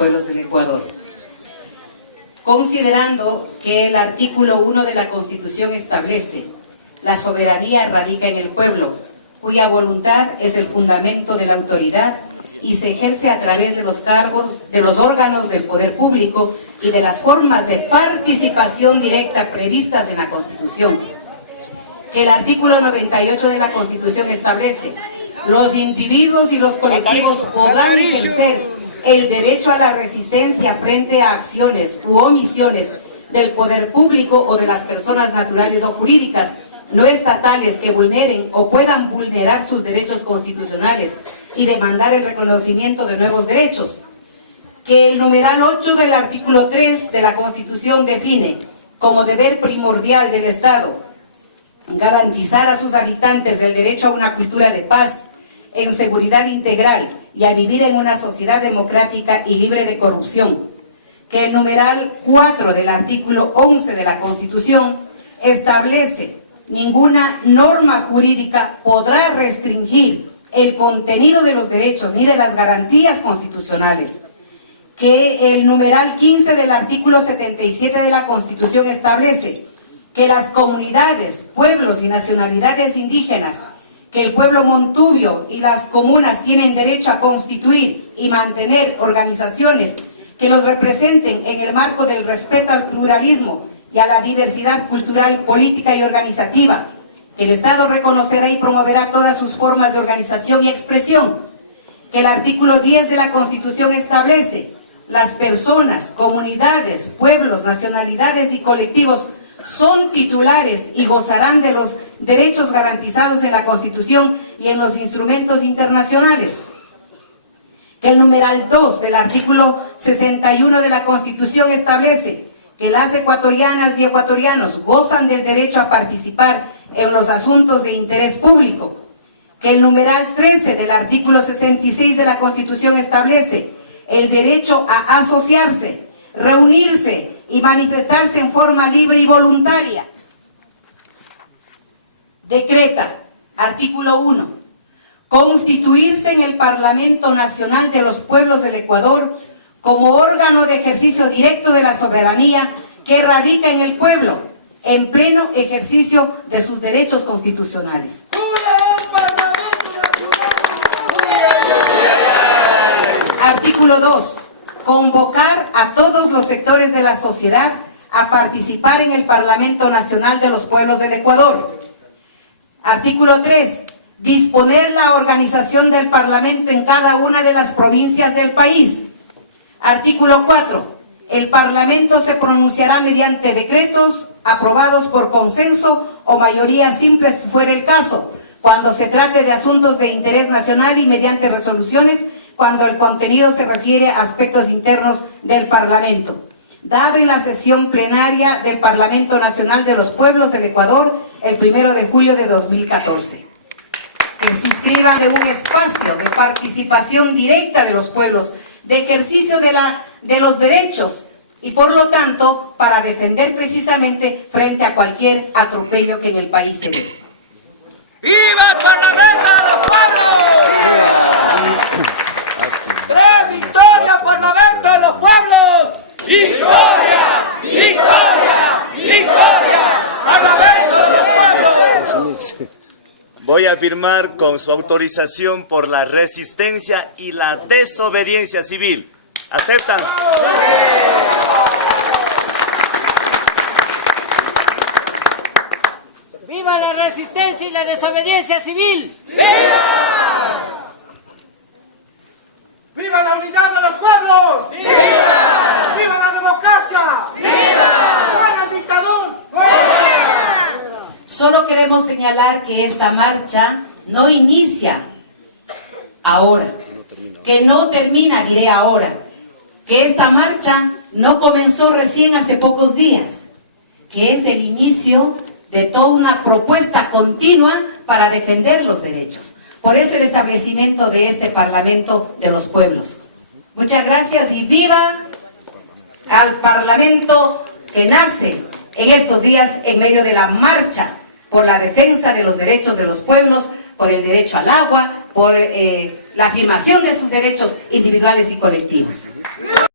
pueblos del Ecuador. Considerando que el artículo 1 de la Constitución establece: la soberanía radica en el pueblo, cuya voluntad es el fundamento de la autoridad y se ejerce a través de los cargos, de los órganos del poder público y de las formas de participación directa previstas en la Constitución. Que el artículo 98 de la Constitución establece: los individuos y los colectivos podrán ejercer el derecho a la resistencia frente a acciones u omisiones del poder público o de las personas naturales o jurídicas no estatales que vulneren o puedan vulnerar sus derechos constitucionales y demandar el reconocimiento de nuevos derechos. Que el numeral 8 del artículo 3 de la Constitución define como deber primordial del Estado garantizar a sus habitantes el derecho a una cultura de paz, en seguridad integral y a vivir en una sociedad democrática y libre de corrupción. Que el numeral 4 del artículo 11 de la Constitución establece: ninguna norma jurídica podrá restringir el contenido de los derechos ni de las garantías constitucionales. Que el numeral 15 del artículo 77 de la Constitución establece que las comunidades, pueblos y nacionalidades indígenas, que el pueblo montubio y las comunas tienen derecho a constituir y mantener organizaciones que los representen en el marco del respeto al pluralismo y a la diversidad cultural, política y organizativa. El Estado reconocerá y promoverá todas sus formas de organización y expresión. Que el artículo 10 de la Constitución establece: las personas, comunidades, pueblos, nacionalidades y colectivos son titulares y gozarán de los derechos garantizados en la Constitución y en los instrumentos internacionales. Que el numeral 2 del artículo 61 de la Constitución establece que las ecuatorianas y ecuatorianos gozan del derecho a participar en los asuntos de interés público. Que el numeral 13 del artículo 66 de la Constitución establece el derecho a asociarse, reunirse y manifestarse en forma libre y voluntaria. Decreta, artículo 1, constituirse en el Parlamento Nacional de los Pueblos del Ecuador como órgano de ejercicio directo de la soberanía que radica en el pueblo, en pleno ejercicio de sus derechos constitucionales. Artículo 2. Convocar a todos los sectores de la sociedad a participar en el Parlamento Nacional de los Pueblos del Ecuador. Artículo 3. Disponer la organización del Parlamento en cada una de las provincias del país. Artículo 4. El Parlamento se pronunciará mediante decretos aprobados por consenso o mayoría simple si fuera el caso, cuando se trate de asuntos de interés nacional, y mediante resoluciones cuando el contenido se refiere a aspectos internos del Parlamento. Dado en la sesión plenaria del Parlamento Nacional de los Pueblos del Ecuador el 1 de julio de 2014. Que suscriban de un espacio de participación directa de los pueblos, de ejercicio de los derechos y por lo tanto para defender precisamente frente a cualquier atropello que en el país se dé. ¡Viva el Parlamento de los Pueblos! ¡Tres victorias, Parlamento de los Pueblos! ¡Victoria! ¡Victoria! ¡Victoria! ¡Parlamento de los Pueblos! Voy a firmar con su autorización por la resistencia y la desobediencia civil. ¿Aceptan? ¡Viva la resistencia y la desobediencia civil! ¡Viva! ¡Viva la unidad de los pueblos! ¡Viva! ¡Viva la democracia! ¡Viva! ¡Fuera el dictador! ¡Fuera! Solo queremos señalar que esta marcha no inicia ahora, que no termina, diré ahora, que esta marcha no comenzó recién hace pocos días, que es el inicio de toda una propuesta continua para defender los derechos. Por eso el establecimiento de este Parlamento de los Pueblos. Muchas gracias y viva al Parlamento que nace en estos días en medio de la marcha por la defensa de los derechos de los pueblos, por el derecho al agua, por la afirmación de sus derechos individuales y colectivos.